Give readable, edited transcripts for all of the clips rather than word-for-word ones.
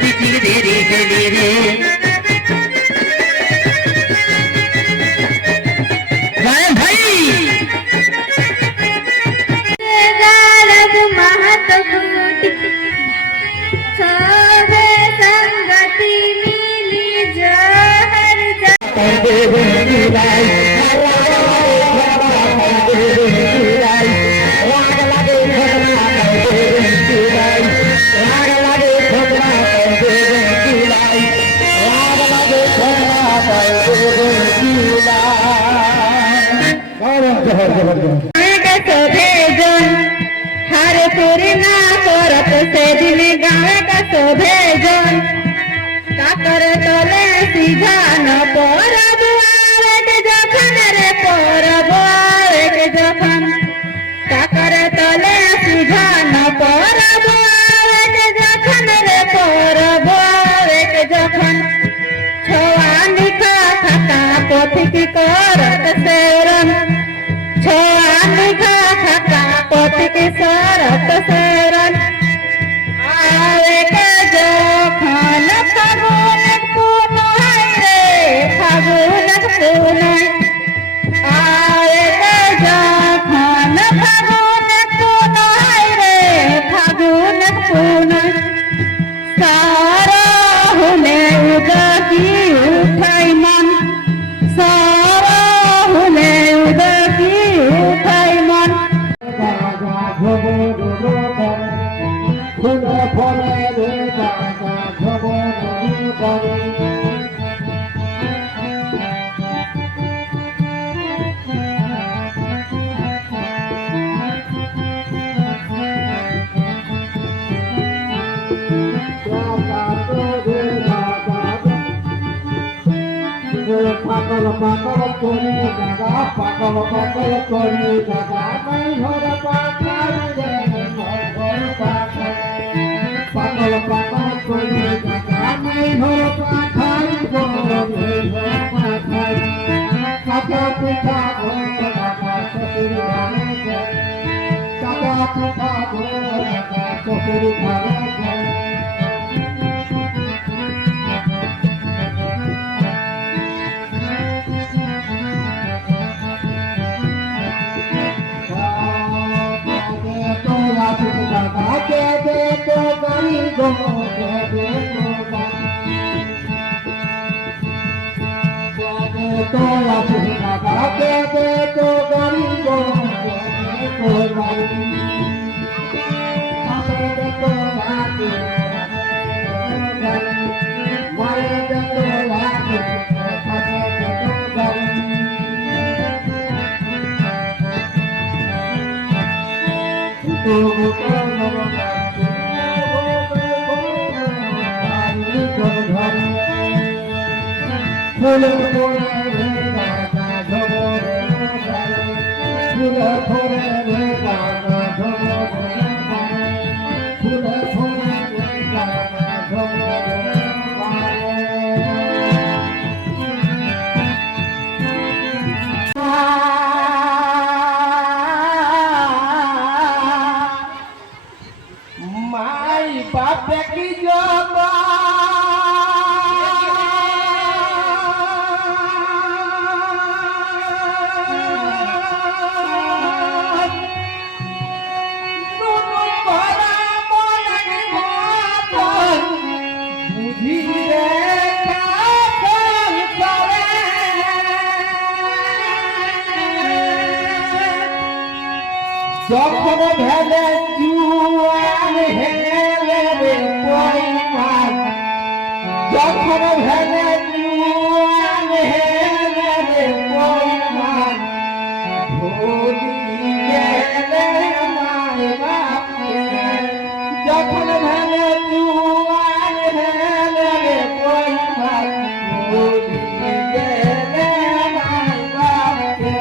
তিথির দেরি গেলি রে सेदिन गाँव का शोभेजन काकर तले सीधा न परब आवे जखन रे परब आवे जखन काकर तले सीधा न परब आवे जखन रे परब आवे जखन छोआ निखा खाता पथिक करत सेवरन छोआ निखा खाता पथिक सरत सेवरन आवे के जखन फागुन पुन रे फागुन पुन आवे के जखन फागुन पुन रे फागुन पुन सारा हुने उदकी उठाई मन सारा हुने उदकी उठाई मन पागल पागल कोरी दादा पागल पागल कोरी दादा मैं हर पागल रे हर पागल पागल पागल कोरी दादा मैं हर पागल रे हर पागल काका पिता दादा ससुर घरे काका पिता दादा ससुर घरे फूल थोड़े रे दादा झोरे फूल थोड़े रे दादा झोरे फूल थोड़े रे दादा झोरे माई बाप की जोबा যখন ভেলে জুয়ান হেলে রে পয়মান যখন ভেলে জুয়ান হেলে রে পয়মান ভুলি গেলে মায় বাপকে যখন ভেলে জুয়ান হেলে রে পয়মান ভুলি গেলে মায় বাপকে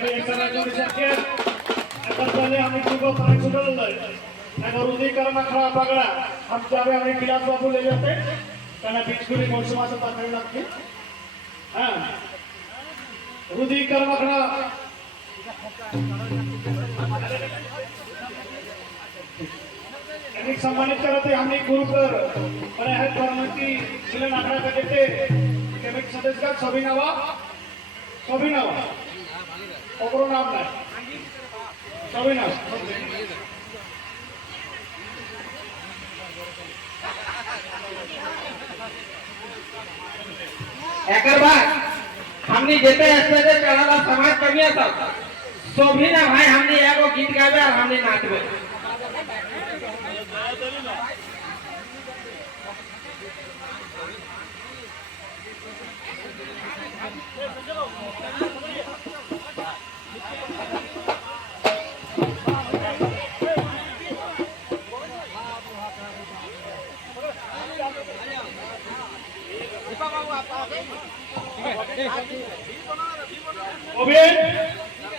भी ऐसा राज्यों में शक्य अगर पहले हमें चुको पानी सुधर ले अगर उदी कर्म खड़ा पकड़ा हम चाहे हमें खिलाफ बाबू ले जाते करना बीच पूरी मौसम से पकड़ लगती हाँ उदी कर्म खड़ा एक सम्मानित करते हमने गुरु पर बड़े है परमति जिले नागरा का देते केमिक सदस्य का सभी नवा ओकरो नाम नहीं सभी नाम एकर बाद हमने जेते स्टेज चढ़ाला समाज कविया सब सभी ना भाई हमने एगो गीत गावे और हमने नाचबे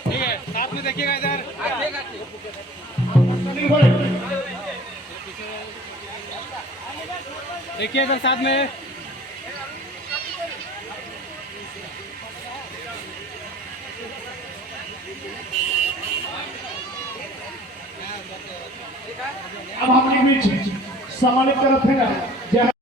ठीक है साथ में देखिएगा इधर देखिए इधर साथ में अब हमने बीच सम्मानित करते हैं